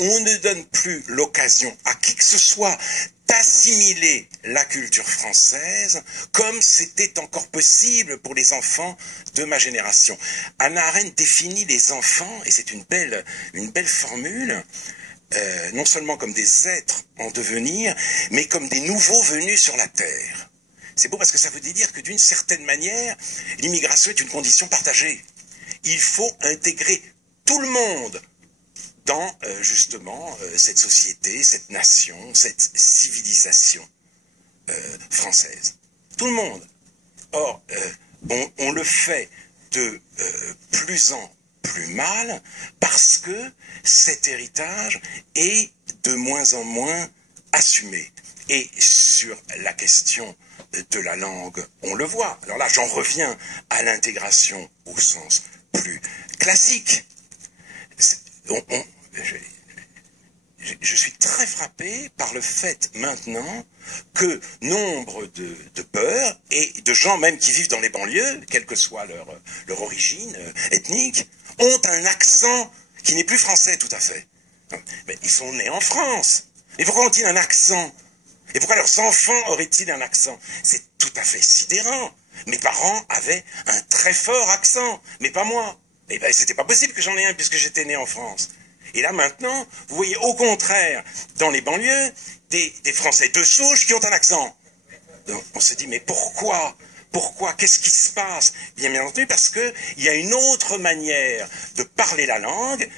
on ne donne plus l'occasion à qui que ce soit d'assimiler la culture française comme c'était encore possible pour les enfants de ma génération. Hannah Arendt définit les enfants, et c'est une belle formule, non seulement comme des êtres en devenir, mais comme des nouveaux venus sur la Terre. C'est beau parce que ça veut dire que d'une certaine manière, l'immigration est une condition partagée. Il faut intégrer tout le monde dans justement cette société, cette nation, cette civilisation française. Tout le monde. Or, on le fait de plus en plus mal parce que cet héritage est de moins en moins assumé. Et sur la question de la langue, on le voit. Alors là, j'en reviens à l'intégration au sens plus classique. Je suis très frappé par le fait maintenant que nombre de peurs et de gens même qui vivent dans les banlieues, quelle que soit leur origine ethnique, ont un accent qui n'est plus français tout à fait. Mais ils sont nés en France. Et pourquoi ont-ils un accent? Et pourquoi leurs enfants auraient-ils un accent? C'est tout à fait sidérant. Mes parents avaient un très fort accent, mais pas moi. Et ben, c'était pas possible que j'en ai un puisque j'étais né en France. Et là maintenant, vous voyez au contraire, dans les banlieues, des Français de souche qui ont un accent. Donc, on se dit, mais pourquoi? Pourquoi? Qu'est-ce qui se passe? Bien entendu, parce qu'il y a une autre manière de parler la langue,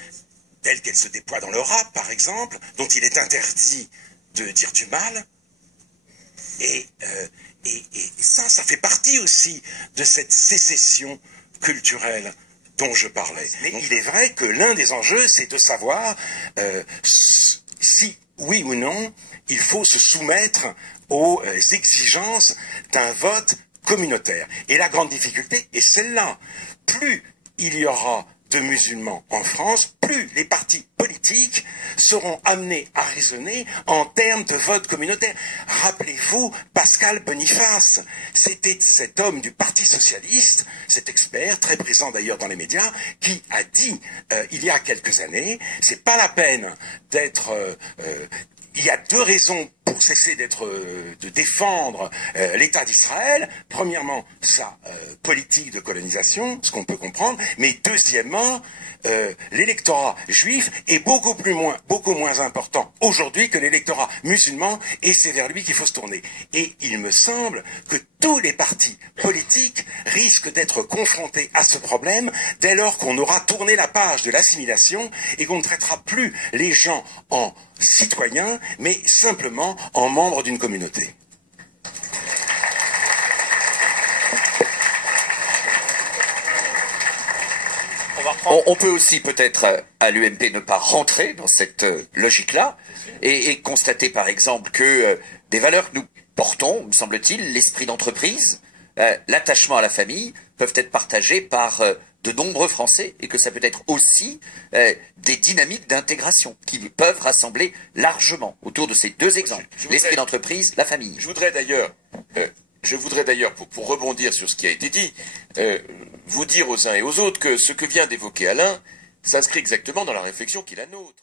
telle qu'elle se déploie dans le rap, par exemple, dont il est interdit de dire du mal. Et ça fait partie aussi de cette sécession culturelle dont je parlais. Mais il est vrai que l'un des enjeux, c'est de savoir si, oui ou non, il faut se soumettre aux exigences d'un vote communautaire. Et la grande difficulté est celle-là. Plus il y aura de musulmans en France, plus les partis politiques seront amenés à raisonner en termes de vote communautaire. Rappelez-vous Pascal Boniface, c'était cet homme du Parti socialiste, cet expert, très présent d'ailleurs dans les médias, qui a dit il y a quelques années, c'est pas la peine d'être... il y a deux raisons pour cesser de défendre l'État d'Israël. Premièrement, sa politique de colonisation, ce qu'on peut comprendre, mais deuxièmement, l'électorat juif est beaucoup moins important aujourd'hui que l'électorat musulman, et c'est vers lui qu'il faut se tourner. Et il me semble que tous les partis politiques risquent d'être confrontés à ce problème dès lors qu'on aura tourné la page de l'assimilation et qu'on ne traitera plus les gens en citoyens, mais simplement en membres d'une communauté. On peut aussi peut-être à l'UMP ne pas rentrer dans cette logique-là et constater par exemple que des valeurs que nous portons, me semble-t-il, l'esprit d'entreprise, l'attachement à la famille, peuvent être partagés par de nombreux Français et que ça peut être aussi des dynamiques d'intégration qui peuvent rassembler largement autour de ces deux exemples, l'esprit d'entreprise, la famille. Je voudrais d'ailleurs, pour rebondir sur ce qui a été dit, vous dire aux uns et aux autres que ce que vient d'évoquer Alain s'inscrit exactement dans la réflexion qui est la nôtre.